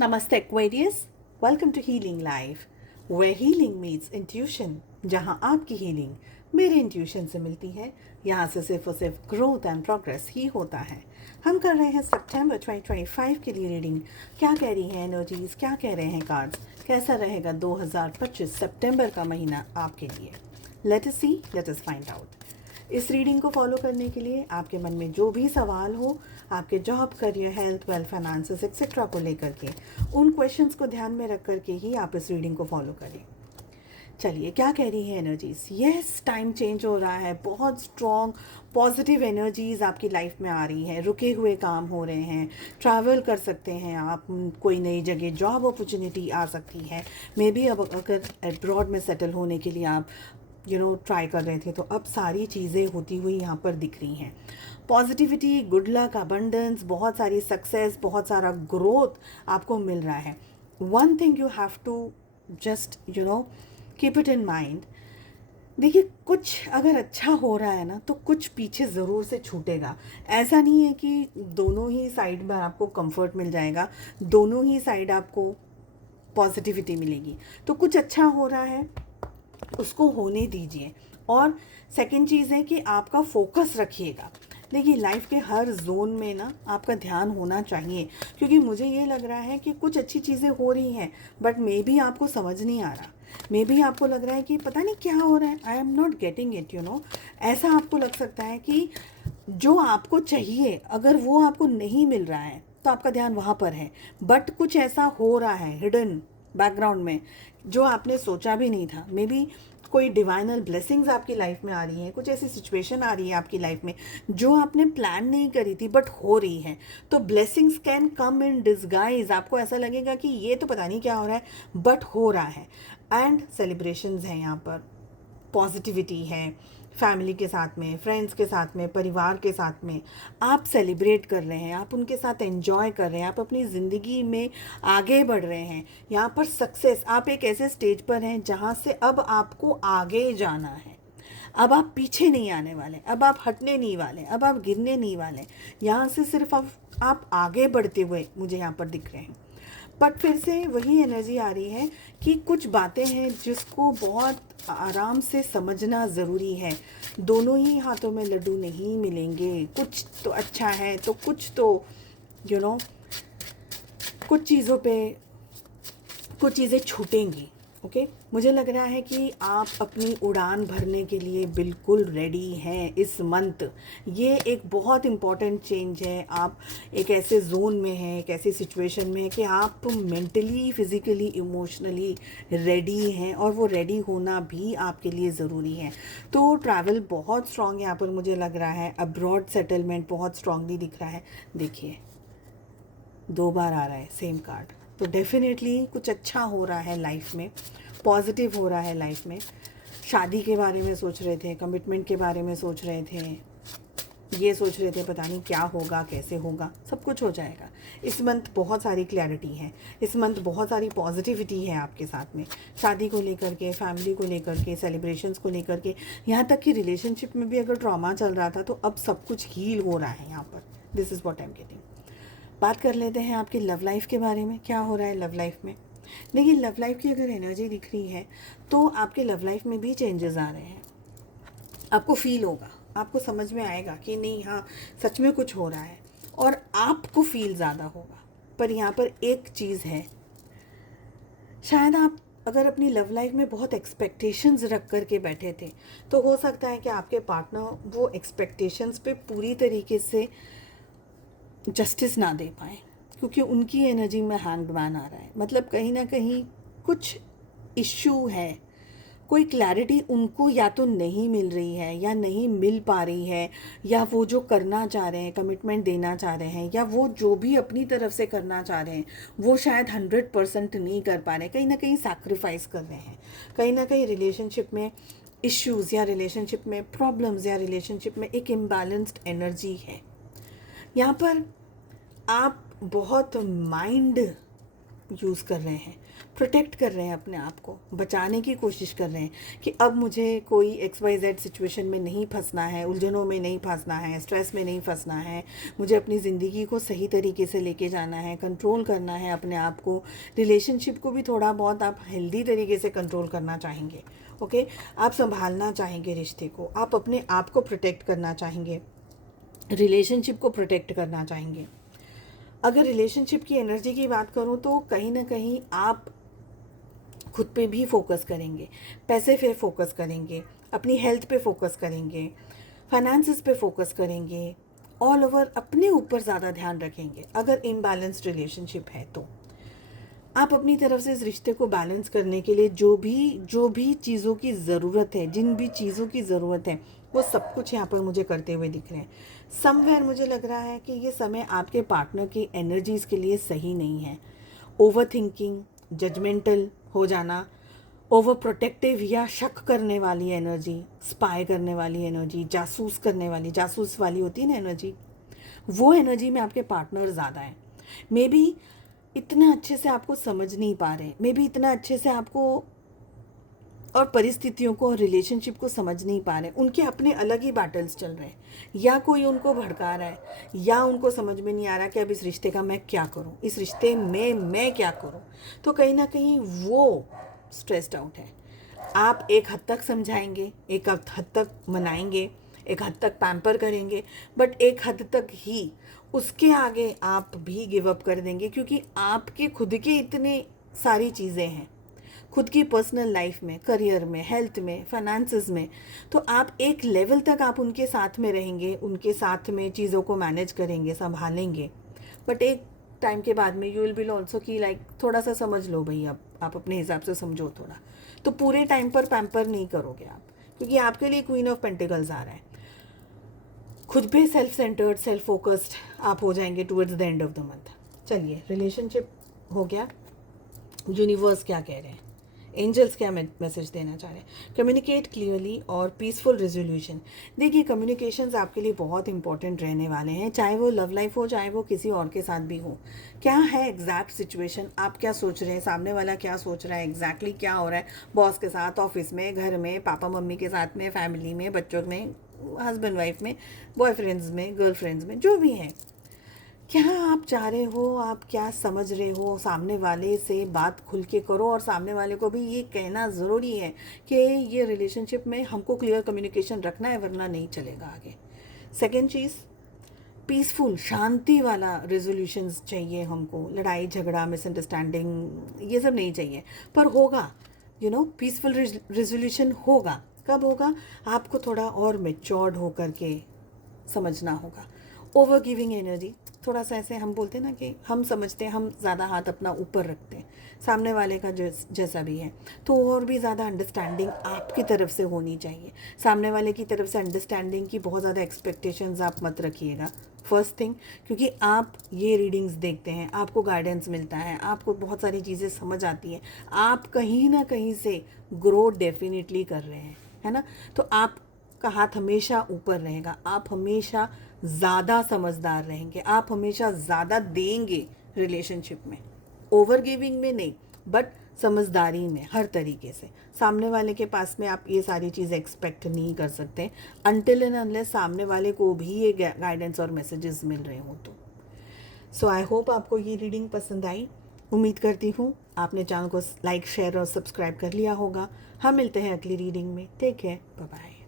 Namaste Aquarius, welcome to Healing Life, where healing meets intuition. जहाँ आपकी healing मेरे intuition से मिलती है, यहाँ से सिर्फ और सिर्फ ग्रोथ एंड प्रोग्रेस ही होता है। हम कर रहे हैं सितंबर 2025 के लिए रीडिंग। क्या कह रही हैं एनर्जीज, क्या कह रहे हैं कार्ड्स, कैसा रहेगा 2025 सितंबर का महीना आपके लिए। लेट अस सी, लेट अस फाइंड आउट। इस रीडिंग को फॉलो करने के लिए आपके मन में जो भी सवाल हो, आपके job, career, health, wealth, finances etcetera को लेकर के, उन क्वेश्चंस को ध्यान में रख करके ही आप इस रीडिंग को फॉलो करें। चलिए, क्या कह रही है एनर्जीज। यस, टाइम चेंज हो रहा है, बहुत स्ट्रॉन्ग पॉजिटिव एनर्जीज आपकी लाइफ में आ रही है। रुके हुए काम हो रहे हैं, ट्रैवल कर सकते हैं आप, कोई नई जगह जॉब अपॉर्चुनिटी आ सकती है। मे बी अब अगर अब्रॉड में सेटल होने के लिए आप ट्राई कर रहे थे, तो अब सारी चीज़ें होती हुई यहाँ पर दिख रही हैं। पॉजिटिविटी, गुड लक, अबंडेंस, बहुत सारी सक्सेस, बहुत सारा ग्रोथ आपको मिल रहा है। One thing you have to just keep it in mind. देखिए, कुछ अगर अच्छा हो रहा है ना, तो कुछ पीछे ज़रूर से छूटेगा। ऐसा नहीं है कि दोनों ही साइड में आपको कंफर्ट मिल जाएगा, दोनों ही साइड आपको पॉजिटिविटी मिलेगी। तो कुछ अच्छा हो रहा है, उसको होने दीजिए। और सेकंड चीज़ है कि आपका फोकस रखिएगा। देखिए, लाइफ के हर जोन में ना आपका ध्यान होना चाहिए, क्योंकि मुझे ये लग रहा है कि कुछ अच्छी चीज़ें हो रही हैं, बट मे बी आपको समझ नहीं आ रहा। मे बी आपको लग रहा है कि पता नहीं क्या हो रहा है, I am not getting it, ऐसा आपको लग सकता है कि जो आपको चाहिए अगर वो आपको नहीं मिल रहा है, तो आपका ध्यान वहाँ पर है। बट कुछ ऐसा हो रहा है हिडन बैकग्राउंड में, जो आपने सोचा भी नहीं था। मे बी कोई डिवाइनल ब्लेसिंग्स आपकी लाइफ में आ रही हैं, कुछ ऐसी सिचुएशन आ रही है आपकी लाइफ में जो आपने प्लान नहीं करी थी बट हो रही है। तो blessings can come in disguise. आपको ऐसा लगेगा कि ये तो पता नहीं क्या हो रहा है, बट हो रहा है। एंड सेलिब्रेशंस हैं यहाँ पर, पॉजिटिविटी है, फैमिली के साथ में, फ्रेंड्स के साथ में, परिवार के साथ में आप सेलिब्रेट कर रहे हैं, आप उनके साथ एंजॉय कर रहे हैं, आप अपनी ज़िंदगी में आगे बढ़ रहे हैं। यहाँ पर सक्सेस, आप एक ऐसे स्टेज पर हैं जहाँ से अब आपको आगे जाना है। अब आप पीछे नहीं आने वाले, अब आप हटने नहीं वाले, अब आप गिरने नहीं वाले। यहाँ से सिर्फ आप आगे बढ़ते हुए मुझे यहाँ पर दिख रहे हैं। बट फिर से वही एनर्जी आ रही है कि कुछ बातें हैं जिसको बहुत आराम से समझना ज़रूरी है। दोनों ही हाथों में लड्डू नहीं मिलेंगे। कुछ तो अच्छा है, तो कुछ तो यू नो कुछ चीज़ों पे कुछ चीज़ें छूटेंगी। ओके, मुझे लग रहा है कि आप अपनी उड़ान भरने के लिए बिल्कुल रेडी हैं इस मंथ। ये एक बहुत इम्पॉर्टेंट चेंज है। आप एक ऐसे जोन में हैं, एक ऐसी सिचुएशन में हैं कि आप मेंटली, फिज़िकली, इमोशनली रेडी हैं, और वो रेडी होना भी आपके लिए ज़रूरी है। तो ट्रैवल बहुत स्ट्रॉन्ग यहाँ पर मुझे लग रहा है। अब्रॉड सेटलमेंट बहुत स्ट्रॉन्गली दिख रहा है। देखिए, 2 बार आ रहा है सेम कार्ड। तो डेफिनेटली कुछ अच्छा हो रहा है लाइफ में, पॉजिटिव हो रहा है लाइफ में। शादी के बारे में सोच रहे थे, कमिटमेंट के बारे में सोच रहे थे, ये सोच रहे थे पता नहीं क्या होगा, कैसे होगा, सब कुछ हो जाएगा। इस मंथ बहुत सारी क्लैरिटी है, इस मंथ बहुत सारी पॉजिटिविटी है आपके साथ में, शादी को लेकर के, फैमिली को लेकर के, सेलिब्रेशंस को लेकर के। यहाँ तक कि रिलेशनशिप में भी अगर ट्रॉमा चल रहा था, तो अब सब कुछ हील हो रहा है यहाँ पर। This is what I am getting. बात कर लेते हैं आपकी लव लाइफ के बारे में। क्या हो रहा है लव लाइफ में। देखिए, लव लाइफ की अगर एनर्जी दिख रही है, तो आपके लव लाइफ में भी चेंजेस आ रहे हैं। आपको फील होगा, आपको समझ में आएगा कि नहीं, हाँ सच में कुछ हो रहा है, और आपको फील ज़्यादा होगा। पर यहाँ पर एक चीज़ है, शायद आप अगर अपनी लव लाइफ में बहुत एक्सपेक्टेशंस रख कर के बैठे थे, तो हो सकता है कि आपके पार्टनर वो एक्सपेक्टेशंस पे पूरी तरीके से जस्टिस ना दे पाए, क्योंकि उनकी एनर्जी में हैंग्ड मैन आ रहा है। मतलब कहीं ना कहीं कुछ इश्यू है, कोई क्लैरिटी उनको या तो नहीं मिल रही है, या नहीं मिल पा रही है, या वो जो करना चाह रहे हैं, कमिटमेंट देना चाह रहे हैं, या वो जो भी अपनी तरफ से करना चाह रहे हैं, वो शायद 100% नहीं कर पा रहे, कहीं ना कहीं सैक्रिफाइस कर रहे हैं। कहीं ना कहीं रिलेशनशिप में इश्यूज़, या रिलेशनशिप में प्रॉब्लम्स, या रिलेशनशिप में एक इम्बैलेंस्ड एनर्जी है। यहाँ पर आप बहुत माइंड यूज़ कर रहे हैं, प्रोटेक्ट कर रहे हैं अपने आप को, बचाने की कोशिश कर रहे हैं कि अब मुझे कोई XYZ सिचुएशन में नहीं फंसना है, उलझनों में नहीं फंसना है, स्ट्रेस में नहीं फंसना है, मुझे अपनी ज़िंदगी को सही तरीके से लेके जाना है, कंट्रोल करना है अपने आप को। रिलेशनशिप को भी थोड़ा बहुत आप हेल्दी तरीके से कंट्रोल करना चाहेंगे, ओके। आप संभालना चाहेंगे रिश्ते को, आप अपने आप को प्रोटेक्ट करना चाहेंगे, रिलेशनशिप को प्रोटेक्ट करना चाहेंगे। अगर रिलेशनशिप की एनर्जी की बात करूं तो कहीं ना कहीं आप खुद पे भी फोकस करेंगे, पैसे पे फोकस करेंगे, अपनी हेल्थ पे फोकस करेंगे, फाइनेंसेस पे फोकस करेंगे, ऑल ओवर अपने ऊपर ज़्यादा ध्यान रखेंगे। अगर इम्बैलेंस्ड रिलेशनशिप है तो आप अपनी तरफ से इस रिश्ते को बैलेंस करने के लिए जो भी चीज़ों की ज़रूरत है, जिन भी चीज़ों की ज़रूरत है, वो सब कुछ यहाँ पर मुझे करते हुए दिख रहे हैं। समवेयर मुझे लग रहा है कि ये समय आपके पार्टनर की एनर्जीज़ के लिए सही नहीं है। ओवर थिंकिंग, जजमेंटल हो जाना, ओवर प्रोटेक्टिव या शक करने वाली एनर्जी, स्पाई करने वाली एनर्जी, जासूस वाली होती है ना एनर्जी, वो एनर्जी में आपके पार्टनर ज़्यादा है। मे बी इतना अच्छे से आपको समझ नहीं पा रहे, मे बी इतना अच्छे से आपको और परिस्थितियों को और रिलेशनशिप को समझ नहीं पा रहे, उनके अपने अलग ही बैटल्स चल रहे हैं, या कोई उनको भड़का रहा है, या उनको समझ में नहीं आ रहा कि अब इस रिश्ते का मैं क्या करूं, इस रिश्ते में मैं क्या करूं। तो कहीं ना कहीं वो स्ट्रेस्ड आउट है। आप एक हद तक समझाएंगे, एक हद तक मनाएंगे, एक हद तक पैम्पर करेंगे, बट एक हद तक ही उसके आगे आप भी गिव अप कर देंगे, क्योंकि आपके खुद के इतने सारी चीज़ें हैं, खुद की पर्सनल लाइफ में, करियर में, हेल्थ में, फाइनेंसेस में। तो आप एक लेवल तक आप उनके साथ में रहेंगे, उनके साथ में चीज़ों को मैनेज करेंगे, संभालेंगे, बट एक टाइम के बाद में यू विल बी ऑल्सो कि लाइक थोड़ा सा समझ लो भाई, अब आप अपने हिसाब से समझो थोड़ा। तो पूरे टाइम पर पैम्पर नहीं करोगे आप, क्योंकि आपके लिए क्वीन ऑफ पेंटिकल्स आ रहा है। खुद पे सेल्फ सेंटर्ड, सेल्फ फोकस्ड आप हो जाएंगे towards the end of the month. चलिए, रिलेशनशिप हो गया। यूनिवर्स क्या कह रहे हैं, एंजल्स क्या मैसेज देना चाह रहे हैं? कम्युनिकेट क्लियरली और पीसफुल रेजोल्यूशन। देखिए, कम्युनिकेशंस आपके लिए बहुत इंपॉर्टेंट रहने वाले हैं, चाहे वो लव लाइफ हो, चाहे वो किसी और के साथ भी हो। क्या है एग्जैक्ट सिचुएशन, आप क्या सोच रहे हैं, सामने वाला क्या सोच रहा है, एग्जैक्टली क्या हो रहा है, बॉस के साथ, ऑफिस में, घर में, पापा मम्मी के साथ में, फैमिली में, बच्चों में, हस्बैंड वाइफ में, बॉयफ्रेंड्स में, गर्लफ्रेंड्स में, जो भी है, क्या आप चाह रहे हो, आप क्या समझ रहे हो, सामने वाले से बात खुल के करो। और सामने वाले को भी ये कहना ज़रूरी है कि ये रिलेशनशिप में हमको क्लियर कम्युनिकेशन रखना है, वरना नहीं चलेगा आगे। सेकेंड चीज़, पीसफुल, शांति वाला रेजोल्यूशंस चाहिए हमको। लड़ाई झगड़ा, मिसअंडरस्टैंडिंग, ये सब नहीं चाहिए, पर होगा, पीसफुल रेजोल्यूशन होगा। कब होगा? आपको थोड़ा और मेच्योर्ड होकर के समझना होगा। ओवर गिविंग एनर्जी, थोड़ा सा ऐसे हम बोलते हैं ना कि हम समझते हैं, हम ज़्यादा हाथ अपना ऊपर रखते हैं, सामने वाले का जैसा भी है, तो और भी ज़्यादा अंडरस्टैंडिंग आपकी तरफ से होनी चाहिए। सामने वाले की तरफ से अंडरस्टैंडिंग की बहुत ज़्यादा एक्सपेक्टेशंस आप मत रखिएगा, फर्स्ट थिंग, क्योंकि आप ये रीडिंग्स देखते हैं, आपको गाइडेंस मिलता है, आपको बहुत सारी चीज़ें समझ आती हैं, आप कहीं ना कहीं से ग्रो डेफिनेटली कर रहे हैं, है ना। तो आपका हाथ हमेशा ऊपर रहेगा, आप हमेशा ज़्यादा समझदार रहेंगे, आप हमेशा ज़्यादा देंगे रिलेशनशिप में, ओवर गिविंग में नहीं, बट समझदारी में, हर तरीके से। सामने वाले के पास में आप ये सारी चीज़ें एक्सपेक्ट नहीं कर सकते अनटिल एंड अनलेस सामने वाले को भी ये गाइडेंस और मैसेजेस मिल रहे हो तो। सो आई होप आपको ये रीडिंग पसंद आई। उम्मीद करती हूँ आपने चैनल को लाइक, शेयर और सब्सक्राइब कर लिया होगा। हम मिलते हैं अगली रीडिंग में। Take care, bye bye.